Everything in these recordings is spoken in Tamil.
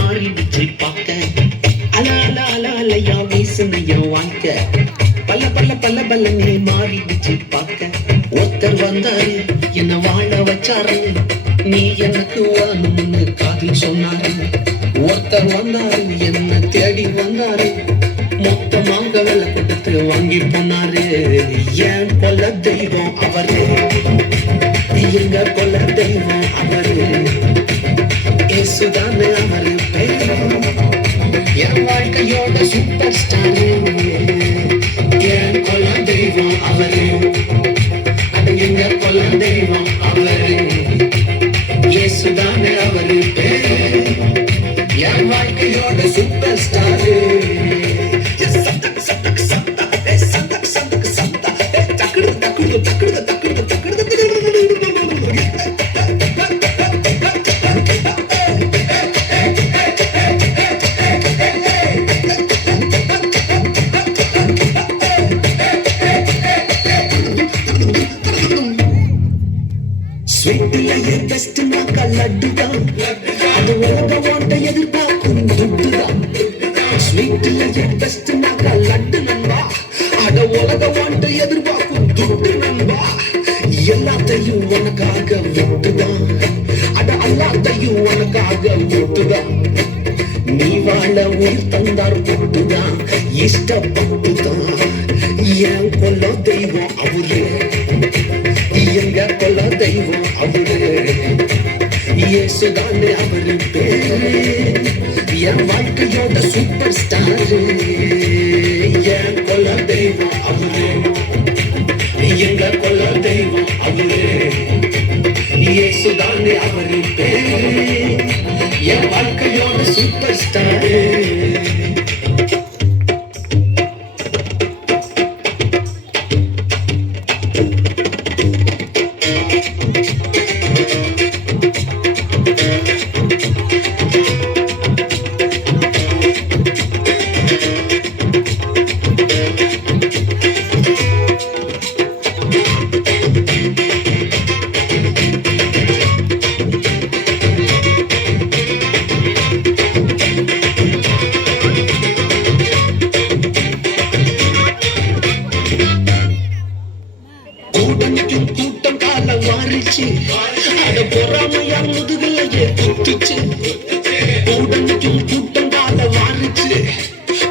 மாறிடுச்சு பார்க்க. அல அல அல அலையா வீசுனையா வாய்க்க. பல்ல பல்ல பல்ல பல்ல நீ மாறிடுச்சு பார்க்க. ஒருத்தர் வந்தாரு என்ன வாழ வச்சாரு, நீ எனக்கு வாணும்னு காதில் சொன்னாரு. ஒருத்தர் வந்தாரு என்ன தேடி வந்தாரு, மொத்தமாக வெள்ள கொடுத்து வாங்கி போனாரு. ஏன் கொல்ல தெய்வம் அவரு, எங்க கொல்ல தெய்வம் அவரு, இயேசுதானே அவரு பேரு. என் வாழ்க்கையோட சூப்பர் ஸ்டாரு, என் கொல்ல தெய்வம் அவரு, அது எங்க கொல்ல தெய்வம் அவரு, இயேசுதானே அவரு பேரு. என் வாழ்க்கையோட சூப்பர் ஸ்டாரு. ஸ்வீட்டிலேயே பெஸ்ட் நாக்கா லட்டுதான், அது உலக ஓட்ட எதிர்பார்க்கும் துட்டுதான். ஸ்வீட்டிலேயே பெஸ்ட் நாக்கா லட்டு நண்பா, அட உலக ஓட்ட எதிர்பார்க்கும் துட்டு நண்பா. எல்லாத்தையும் உனக்காக விட்டுதான், அட எல்லாத்தையும் உனக்காக விட்டுதான். நீ வாழ உயிர் தந்தார் போட்டுதான், இஷ்டப்பட்டுதான். என் கொல்ல தெய்வம் அவரு, எங்க கொல்ல தெய்வம் அவரு, இயேசுதானே அவரு பேரு. என் வாழ்க்கையோட சூப்பர் ஸ்டாரு. என் கொல்ல தெய்வம் அவரு, எங்க கொல்ல தெய்வம் அவரு, இயேசுதானே அவரு பேரு. என் வாழ்க்கையோட சூப்பர் ஸ்டாரு. கூட்டம் காலம் மாறிச்சு, அட பொறாமையா முதுகிலேயே குத்துச்சு. கூடனுக்கும் கூட்டம் காலம் மாறிச்சு,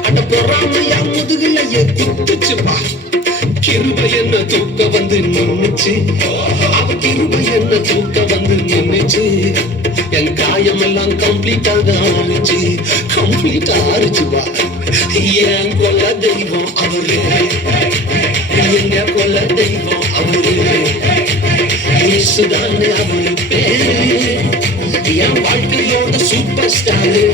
அட பொறாமையா முதுகிலேயே குத்துச்சுப்பா. கிருபை என்ன தூக்க வந்து நின்னுச்சு, அவ கிருபை என்ன தூக்க வந்து நின்னுச்சு. என் காயமெல்லாம் கம்ப்ளீட்டாக ஆறிச்சு, கம்ப்ளீட்டா ஆறிச்சுப்பா. என் கொல்ல தெய்வம் அவரு, எங்க கொல்ல தெய்வம் அவரு, இயேசுதானே அவரு பேரு. என் வாழ்க்கையோட சூப்பர் ஸ்டாரு.